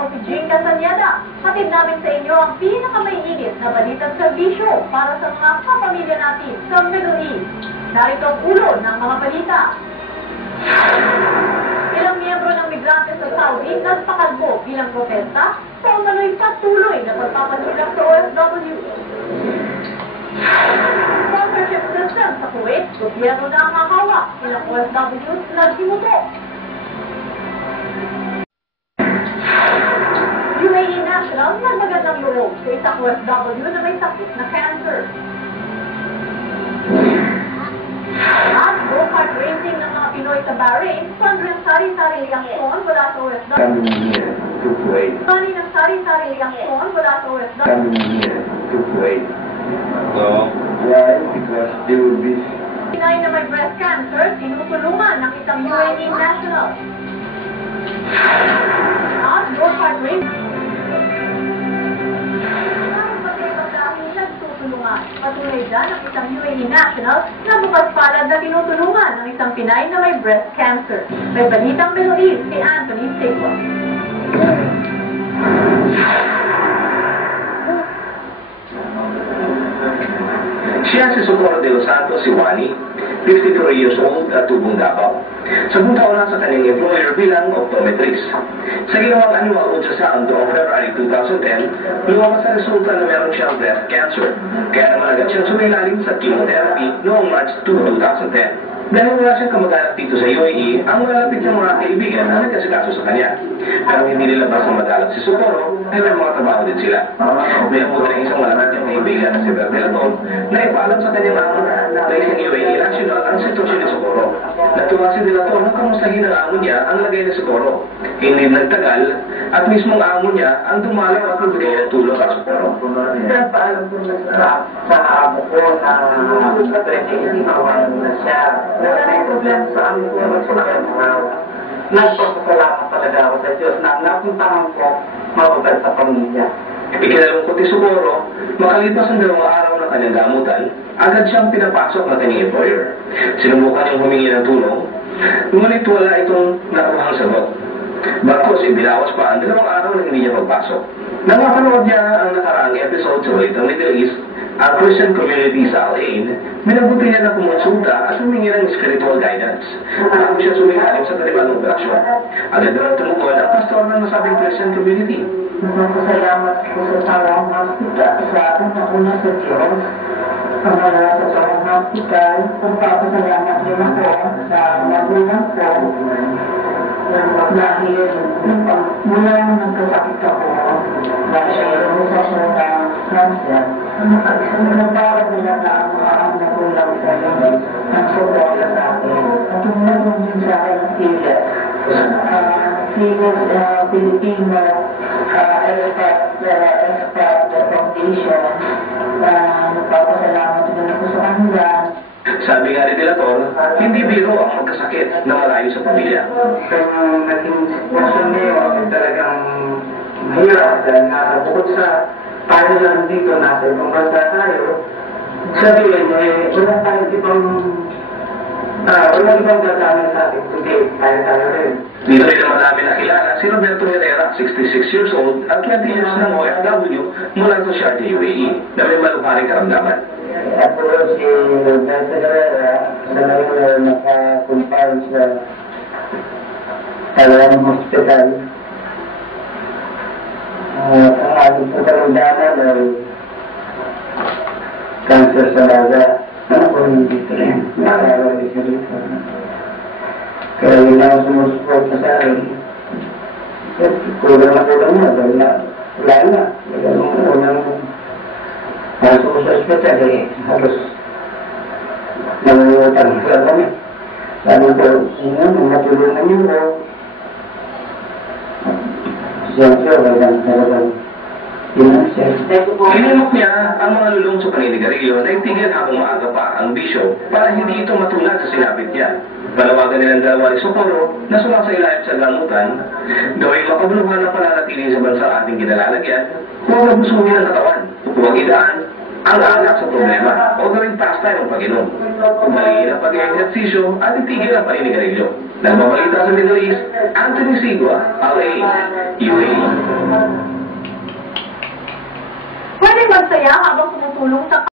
Ako si Jing Casanyada. Hatid namin sa inyo ang pinakamaiinit na balitang serbisyo para sa mga kapamilya natin sa Middle East. Narito ang ulo ng mga balita. Ilang miyembro ng migrante sa Saudi nagpakalbo bilang protesta sa umano'y patuloy na pagpapanulang sa OFW. Sponsorship system sa Kuwait, gobyerno na ang hahawak. Ilang OFWs nagsimuto. UAE National nagbagat ng loob sa isang OFW na may sakit na cancer. At go-kart racing ng mga Pinoy sa Bahrain, panggang sari-sari reaksyon mula sa OFW. Mani ng sari-sari reaksyon mula sa OFW. Because they will be... Pinay na may breast cancer, tinutulungan ng isang UAE national. At go-kart racing. Nagtutulungan. Patuloy dyan ang isang UAE national na bukas palad na tinutulungan ng isang Pinay na may breast cancer. May balitang Middle East si Anthony Segua. Siya si Socorro de los Santos, si Wani, 53 years old at tubong Davao. 10 taon na sa kanyang employer bilang optometrist. Sa ginawang annual ultrasound noong February 2010, lumabas sa resulta na meron siyang breast cancer. Kaya naman agad siyang sumilalim sa chemotherapy noong March 2, 2010. Dahil wala siyang kamag-anak dito sa UAE, ang malapit niyang mga kaibigan na nagkasikaso sa kanya. Pero hindi nilabas ang madalat si Socorro ay may mga trabaho din sila. May abutan ng isang malapit niyang kaibigan na si Bertelaton na ipaalam sa kanyang amo na isang UAE national ang sitwasyon ni Socorro. Natuwa si Delaton na kamustahin ng amo niya ang lagay ni Socorro. Hindi nagtagal at mismong amo niya ang dumalaw at nagbigay ng tulong sa Socorro. Paalam ko na sa amo ko na pwede imawan na siya. May problema sa amin ko nagpapasalamat talaga ako sa Diyos na napuntahan ko mabugal sa pamilya. Ikinalungkot ni Socorro, makalipas ang 2 araw na kanyang gamutan, agad siyang pinapasok ng kanyang employer. Sinubukan niyang humingi ng tulong, ngunit wala itong nakuhang sagot. Bagkus, ibinawas pa ang 2 araw na hindi niya pagpasok. Nang mapanood niya ang nakaraang episode sa Balitang Middle East, ang Christian community sa Al-Ain, minabuti niya na kumonsulta at humingi ng spiritual guidance. Bago siya sumilalim sa kanilang operasyon. Agad naman tumugon ang pastor ng nasabing Christian community. Nagpapasalamat ko sa tawang hospital sa akin na una sa Diyos. Ang wala sa tawang hospital, nagpapasalamat din ako sa magulang ko dahil mula nang nagkasakit ako dahil sa sobrang cancer. Nagpapasalamat nila na ang mga nagulang sa inyo ang sobrang sa akin. At tumulong din sa akin ang Philip. Filipino Expert Foundation. Nagpapasalamat din ako sa kanila. Sabi nga ni Delator, hindi biro ang magkasakit na malayo sa pamilya. Sa naging sitwasyon niyo, talagang mahirap dahil bukod sa tayo lang dito, nasa ibang bansa tayo, sabihin, wala tayong ibang gagamit sa atin, kundi tayo rin. Dito rin naman namin nakilala si Roberto Herrera, 66 years old at 20 years ng OFW mula sa Sharjah, UAE, na may maluharing karamdaman. Ako si Roberto Herrera, na ngayon nakakumpare sa Kalawang Hospital. Ang aking karamdaman ay cancer sa laga. Ako hindi dito rin. Nakakawali sa dito. Kaya yun ang sumusupport sa akin. Kulang na dahil na wala na. Unang masuk sa ospital halos nangungutang sa kami. Sabi ko, matulungan niyo ko. Siyempre, walang talagang Inilok niya ang mga lulong sa paninigarilyo na itigil habang maaga pa ang bisyo para hindi ito matulad sa sinapit niya. Panawagan nilang dalawa ni Socorro na sumasailalim sa gamutan, gawing makabuluhan na pananatili sa bansa ating kinalalagyan, huwag abusuhin ang katawan, huwag idaan ang alak sa problema o gawing pasta ng pag-inom. Umaliin ang pag-ehersisyo at itigil ang paninigarilyo. Nagbabalita sa Middle East, Anthony Segua, Al-Ain, UAE. Pwede magsaya habang tumutulong sa